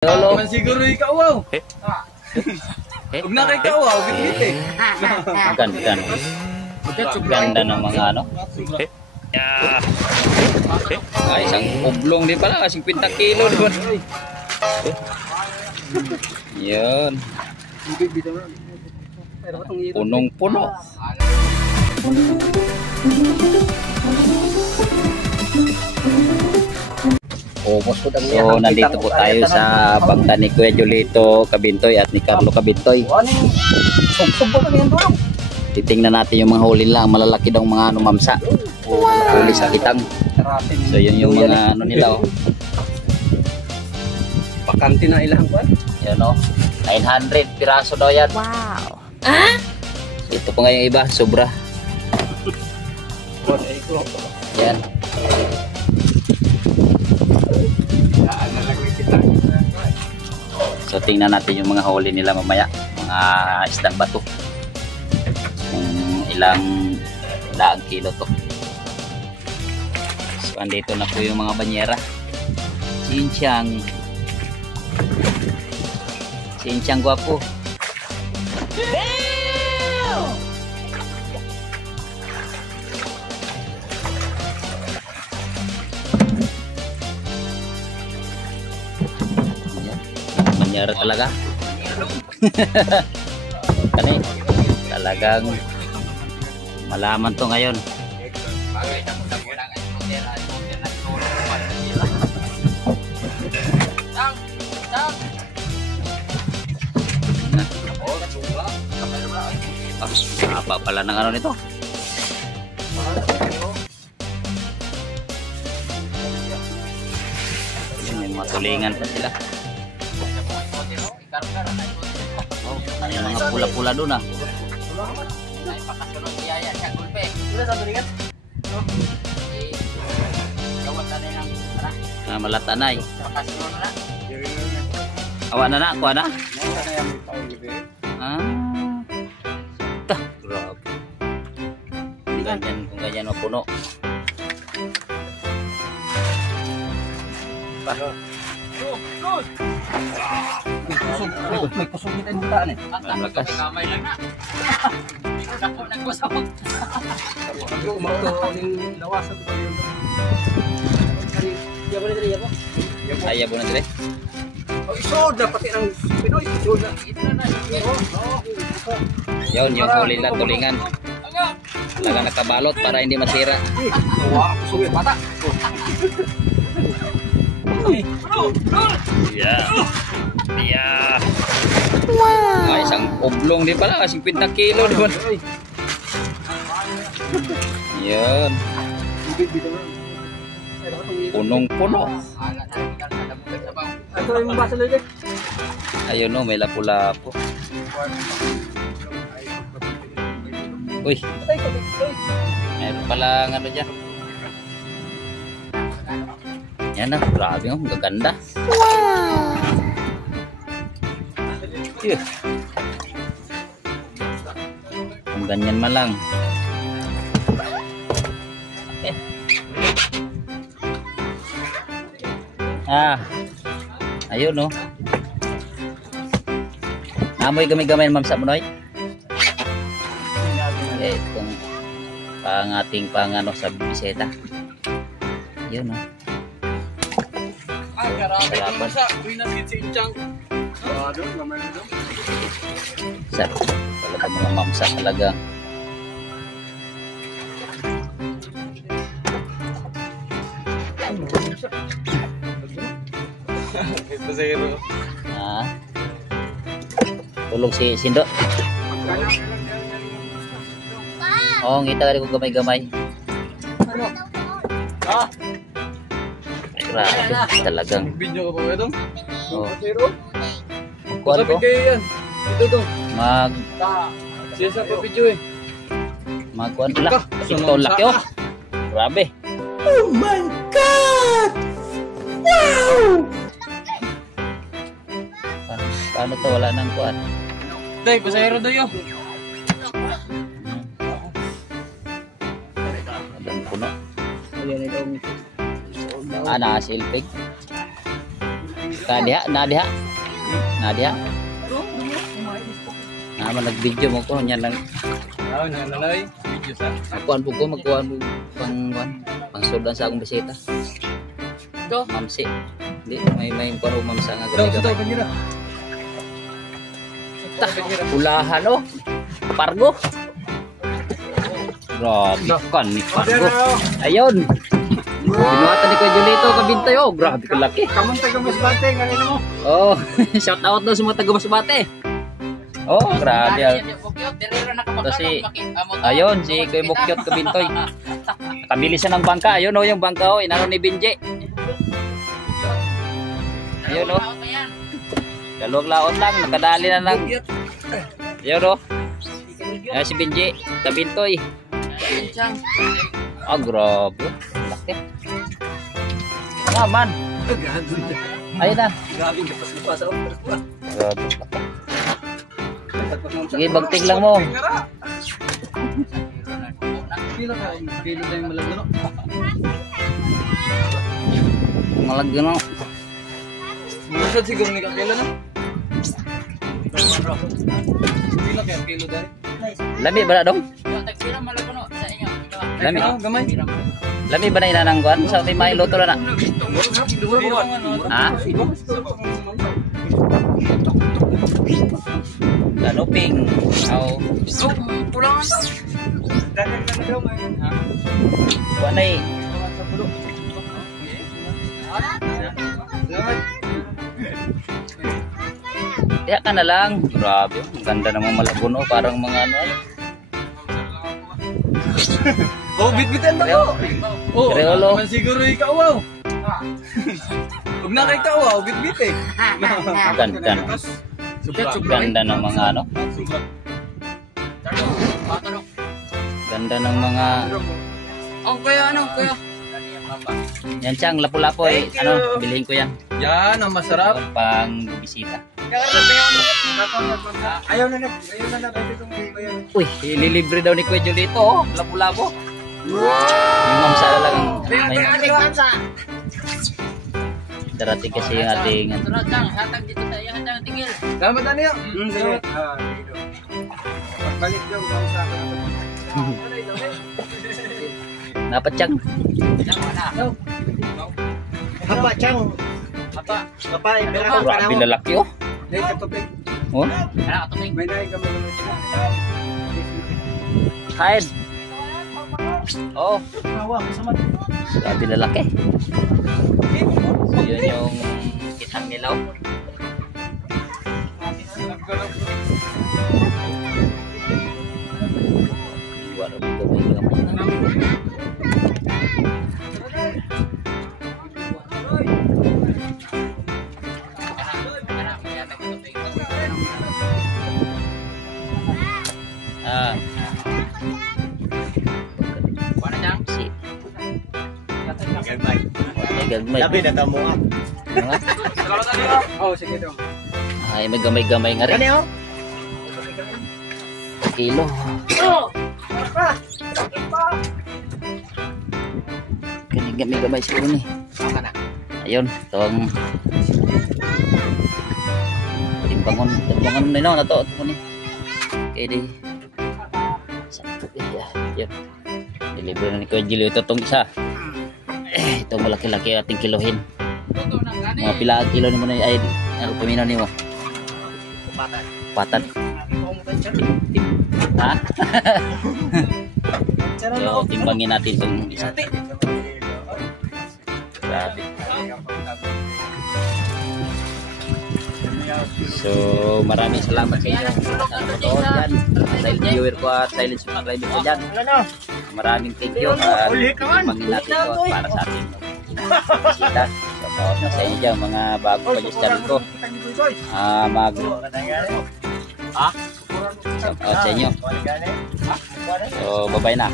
Lolo. Man siguro ikaw wow. Huwag na kay ikaw wow, git-git eh. Ganda. Ganda ng mga ano. Ay, isang oblong din pala, 50 kilo naman. Yan. Punong-puno. So, nandito po tayo sa bangka ni Kuya Julito Cabintoy at ni Carlo Cabintoy. Titingnan natin yung mga huli lang, malalaki daw mga ano, mamsa. Huli sa kitang. So, yun yung mga ano nila oh. Bakante na ilang kwan. Yan oh. 900 piraso daw yan. Wow. So, ito po nga yung iba, sobra. Yan. So tingnan natin yung mga huli nila mamaya, mga isdang bato, kung ilang kilo to. So andito na po yung mga banyera. Sinchang guwapo. Banyera talaga. Kani talagang malaman to ngayon. Apa pala ng ano nito? May mga tulingan pa sila. Oh, may mga pula-pula doon ah. Malatanay. Awa na na, kuha na. Grabe. Ganyan, kung ganyan mapuno. May kusog kita yung butaan eh. Malakas. Kamay lang na. Ako nagkusog. Ako umakto yung lawasan ko yun. Yabo na dali, yabo. Ayabo na sila. Oh, isod na pati ng Pinoy. Isod na. Yun, yung huli na tulingan. Talaga nakabalot para hindi masira. Wow, kusog yung bata. Yeah. Wow. Ay, isang oblong din pala, 50 kilo naman. Yan. Punong-puno. Ayun no, may lapu-lapu. Uy. Meron palang ano dyan. Yan na, grabe oh, gaganda. Wow! Kung ganyan man lang. Ayun no. Amoy gamay-gamay ma'am sa munoy. Itong pang ating pangano sa biseta. Yun no. Salamat sa Sinchang. Doon naman doon. Talaga mga mamsa talaga. Ito sa hero. Tulong si Sindo. Oh, ngita ka rin kung gamay-gamay. Grabe, talagang. Video ka pa ba ito? Oh. Hero? Kuhan ko. Yan. Ito to. Siya sa video eh. Magkuhan ko lang. Ito laki oh. Grabe. Oh my God! Wow! Paano to? Wala nang kuhan. Day, pasahero dayo. Madang puno. Ayan ito. Nakasilpig. Kadiha, nadiha. Nadiha. Naman nag-video mo ko nya lang. Oh, nanay. Video sa. Magkuhan po ko, magkuhan mo pang sudan sa akong bisita. Do. Mamsi. Hindi, may kuhan mo mamsa nga Do, gamay-gamay. kanira. Ulahan oh. Pargo. Grabe kan ni Pargo. Ayun. Binuhatan ni Kuya Julito kabintay oh. Grabe ka laki. Kamuntay ka masbate, kanina mo. Oh, shout out daw sa mga taga Masbate. Oh, grabe. Ito si, ayun, si Kuya Bukyot Kabintoy. Nakabili siya ng bangka. Ayun oh, yung bangka oh. Inano ni Binje. Ayun oh. Dalawang laon lang. Nakadali na lang. Ayun oh. Ayan si Binje Kabintoy. Ah, grabe. Laki. Naman. Ayun na. Grabe ka pa sa office pa. Grabe. Sige, bagting lang mo. Pila ka, pila tayong malagano. Malagano. Masad siguro ni kakila na. Pila kaya kilo dahil? Lami ba na dong? Lami. Gamay. Lami ba na inanang kuan? Sa may may luto na na. Ha? Ganuping. Oh. Pulangan daw. Dagan na daw may. Kuan ay. Kaya ka na lang. Grabe. Ang ganda namang Malaguno. Parang mga ano ay. Oh, bit-bitan ba ko? Oh, Kreolo. naman siguro ikaw wow. Huwag na kay ikaw wow, bit-bit eh. Ganda. Ganda ng mga ano. Ganda ng mga. Ang kaya ano, kaya? Yan siyang lapu-lapu eh. Ano, bilhin ko yan. Yan, ang masarap. Pang bisita. Ayaw na kahit itong bayan. Uy, ililibre daw ni Kuya Julito oh. Lapu-lapu. Yung mamsa na lang. Darating kasi yung ating Salamat na niyo. Salamat. Balik yung sa akin. napatyang. Hapa, Chang. Apa? Hapa, Grabe lalaki oh. Dahil katupig. Oh, May nahin kami naman sila. kain. Oh, Hawa, masama. grabe lalaki. So yun yung kitang nilaw. Iwan mo ito may gamay. Ah. Si. Gagmay. Labi na tamo ah. Mga? Oh, sige daw. Ay, may gamay-gamay nga rin. Kani oh. Kilo. Kani gamay-gamay siguro ni. Ayun, tong timbangon na to ni. Okay di. Yun. Deliver na ni Kuya Julio ito tong isa. Itong malaki-laki ating kilohin. Mga pila kilo ni mo na ay ano pamino ni mo? Patan. Ha? So, timbangin natin itong isa. Grabe. So, maraming salamat sa inyo. Silent viewer ko at silent subscriber ko dyan. Maraming thank you. Timbangin natin ito para sa ating bisita. So, sa inyo dyan, mga bago pa dyan sa channel ko. Shout out sa inyo. So, bye-bye na.